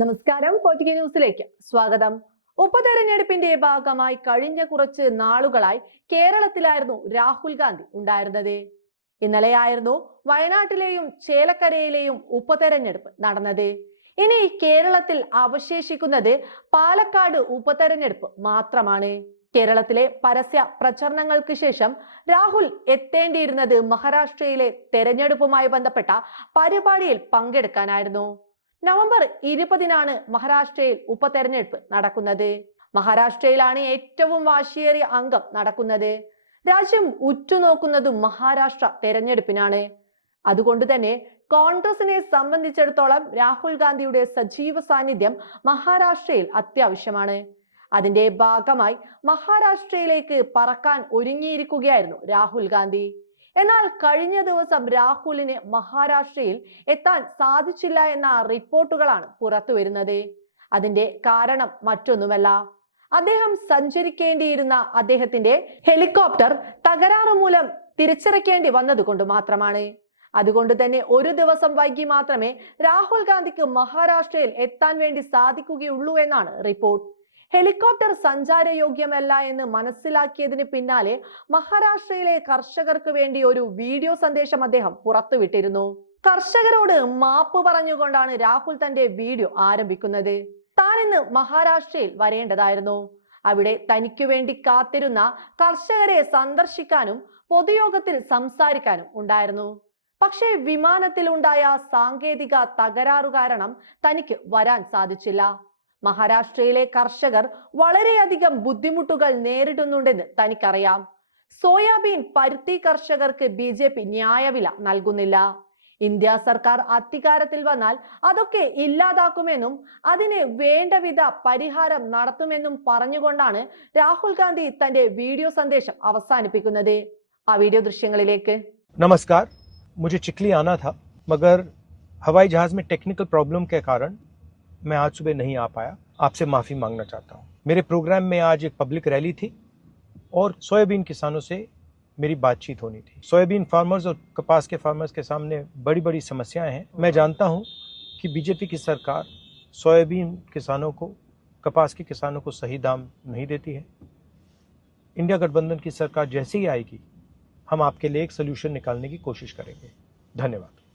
നമസ്കാരം. പോറ്റിക്ക ന്യൂസിലേക്ക് സ്വാഗതം. ഉപതെരഞ്ഞെടുപ്പിന്റെ ഭാഗമായി കഴിഞ്ഞ കുറച്ച് നാളുകളായി കേരളത്തിലായിരുന്നു രാഹുൽ ഗാന്ധി ഉണ്ടായിരുന്നത്. ഇന്നലെയായിരുന്നു വയനാട്ടിലെയും ചേലക്കരയിലെയും ഉപതെരഞ്ഞെടുപ്പ് നടന്നത്. ഇനി കേരളത്തിൽ അവശേഷിക്കുന്നത് പാലക്കാട് ഉപതെരഞ്ഞെടുപ്പ് മാത്രമാണ്. കേരളത്തിലെ പരസ്യ പ്രചരണങ്ങൾക്ക് ശേഷം രാഹുൽ എത്തേണ്ടിയിരുന്നത് മഹാരാഷ്ട്രയിലെ തെരഞ്ഞെടുപ്പുമായി ബന്ധപ്പെട്ട പരിപാടിയിൽ പങ്കെടുക്കാനായിരുന്നു. നവംബർ ഇരുപതിനാണ് മഹാരാഷ്ട്രയിൽ ഉപതെരഞ്ഞെടുപ്പ് നടക്കുന്നത്. മഹാരാഷ്ട്രയിലാണ് ഏറ്റവും വാശിയേറിയ അംഗം നടക്കുന്നത്. രാജ്യം ഉറ്റുനോക്കുന്നതും മഹാരാഷ്ട്ര തെരഞ്ഞെടുപ്പിനാണ്. അതുകൊണ്ട് തന്നെ കോൺഗ്രസിനെ സംബന്ധിച്ചിടത്തോളം രാഹുൽ ഗാന്ധിയുടെ സജീവ സാന്നിധ്യം മഹാരാഷ്ട്രയിൽ അത്യാവശ്യമാണ്. അതിന്റെ ഭാഗമായി മഹാരാഷ്ട്രയിലേക്ക് പറക്കാൻ ഒരുങ്ങിയിരിക്കുകയായിരുന്നു രാഹുൽ ഗാന്ധി. എന്നാൽ കഴിഞ്ഞ ദിവസം രാഹുലിന് മഹാരാഷ്ട്രയിൽ എത്താൻ സാധിച്ചില്ല എന്ന റിപ്പോർട്ടുകളാണ് പുറത്തു വരുന്നത്. അതിന്റെ കാരണം മറ്റൊന്നുമല്ല. അദ്ദേഹം സഞ്ചരിക്കേണ്ടിയിരുന്ന അദ്ദേഹത്തിന്റെ ഹെലികോപ്റ്റർ തകരാറ് മൂലം തിരിച്ചിറക്കേണ്ടി വന്നതുകൊണ്ട് മാത്രമാണ്. അതുകൊണ്ട് തന്നെ ഒരു ദിവസം വൈകി മാത്രമേ രാഹുൽ ഗാന്ധിക്ക് മഹാരാഷ്ട്രയിൽ എത്താൻ വേണ്ടി സാധിക്കുകയുള്ളൂ എന്നാണ് റിപ്പോർട്ട്. ഹെലികോപ്റ്റർ സഞ്ചാരയോഗ്യമല്ല എന്ന് മനസ്സിലാക്കിയതിന് പിന്നാലെ മഹാരാഷ്ട്രയിലെ കർഷകർക്ക് വേണ്ടി ഒരു വീഡിയോ സന്ദേശം അദ്ദേഹം പുറത്തുവിട്ടിരുന്നു. കർഷകരോട് മാപ്പ് പറഞ്ഞുകൊണ്ടാണ് രാഹുൽ തന്റെ വീഡിയോ ആരംഭിക്കുന്നത്. താൻ ഇന്ന് മഹാരാഷ്ട്രയിൽ വരേണ്ടതായിരുന്നു. അവിടെ തനിക്കു വേണ്ടി കാത്തിരുന്ന കർഷകരെ സന്ദർശിക്കാനും പൊതുയോഗത്തിൽ സംസാരിക്കാനും ഉണ്ടായിരുന്നു. പക്ഷേ വിമാനത്തിലുണ്ടായ സാങ്കേതിക തകരാറു കാരണം തനിക്ക് വരാൻ സാധിച്ചില്ല. മഹാരാഷ്ട്രയിലെ കർഷകർ വളരെയധികം ബുദ്ധിമുട്ടുകൾ നേരിടുന്നുണ്ടെന്ന് തനിക്കറിയാം സോയാബീൻ പരുത്തി കർഷകർക്ക് ബി ജെ പി ന്യായവില നൽകുന്നില്ല ഇന്ത്യ സർക്കാർ അധികാരത്തിൽ വന്നാൽ അതൊക്കെ ഇല്ലാതാക്കുമെന്നും അതിന് വേണ്ടവിധ പരിഹാരം നടത്തുമെന്നും പറഞ്ഞുകൊണ്ടാണ് രാഹുൽ ഗാന്ധി തന്റെ വീഡിയോ സന്ദേശം അവസാനിപ്പിക്കുന്നത് ആ വീഡിയോ ദൃശ്യങ്ങളിലേക്ക് नमस्कार मुझे चिखली आना था मगर हवाई जहाज में टेक्निकल प्रॉब्लम के कारण मैं आज सुबह नहीं आ पाया। आपसे माफ़ी मांगना चाहता हूँ। मेरे प्रोग्राम में आज एक पब्लिक रैली थी और सोयाबीन किसानों से मेरी बातचीत होनी थी। सोयाबीन फार्मर्स और कपास के फार्मर्स के सामने बड़ी बड़ी समस्याएँ हैं। मैं जानता हूँ कि बीजेपी की सरकार सोयाबीन किसानों को, कपास के किसानों को सही दाम नहीं देती है। इंडिया गठबंधन की सरकार जैसे ही आएगी, हम आपके लिए एक सोल्यूशन निकालने की कोशिश करेंगे। धन्यवाद।